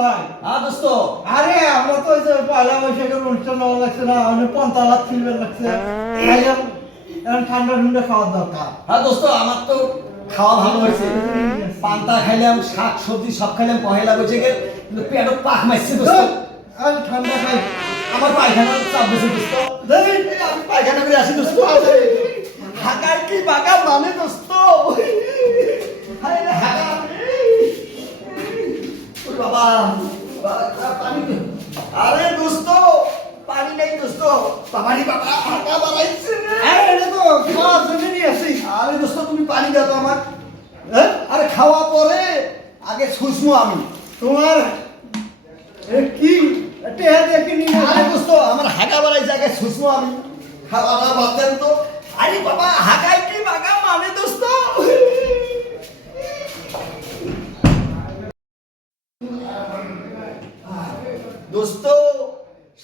ভাই? হ্যাঁ দোস্ত। আরে আমরা তো ওই যে পয়লা বৈশাখের অনুষ্ঠান নেওয়া লাগছে না, অনেক পন্তালাত ফিলবেন লাগছে, খাইলাম, এখন ঠান্ডা ঠান্ডা খাওয়ার দরকার। হ্যাঁ দোস্ত, আমার তো খাওয়া ভালো হয়েছে। পান্তা খাইলাম, শাক সবজি সব খাইলাম পহেলা বৈশাখের, কিন্তু পেটও পাক মারছে দোস্ত। আমি ঠান্ডা খাই। আমার পায়খানার চাপ বেশি দোস্ত। দেখ, আমি পায়খানা করে আসি দোস্ত। ঢাকার কি বাগা মানে দোস্ত? হায় রে হাগা। ওরে বাবা, পানি দে। আরে দোস্ত, পানি নাই দোস্ত। বাবারি বাবা, হাগা বাড়াইছে রে। আরে এটা তো খাওয়ার জন্য নিয়ে আসি। আরে দোস্ত, তুমি পানি দাও তো আমার। হ্যাঁ? আরে খাওয়া পরে আগে শুষমু আমি। তোমার কি টেহা দিয়ে কিনি না? আরে দোস্ত, আমার হাগা বাড়াইছে, আগে শুষমু আমি। খাওয়াটা বাদ দেন তো। আরে বাবা, হাগাই কি বাগা মানে দোস্ত? দোস্ত,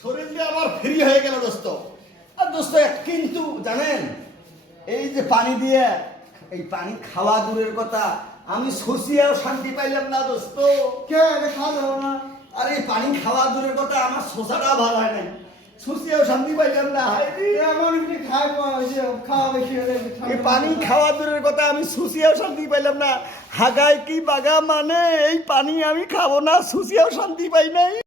শরীরটা আমার ফ্রি হয়ে গেল দোস্ত। আর দোস্ত কিন্তু জানেন, এই যে পানি দিয়ে এই পানি খাওয়া দূরের কথা, আমি শশিয়াও শান্তি পাইলাম না দোস্ত। কে এটা খাওয়া যাবে না? আরে পানি খাওয়া দূরের কথা, আমার শোষাটা ভালো হয় নাই, শশিয়াও শান্তি পাইলাম না। হায় রে। এমন কি খাই ওই যে খাওয়া বেশি হলে এই পানি খাওয়া দূরের কথা, আমি শুষিয়াও শান্তি পাইলাম না। হাগায় কি বাগা মানে, এই পানি আমি খাবো না, শুষিয়াও শান্তি পাই নাই।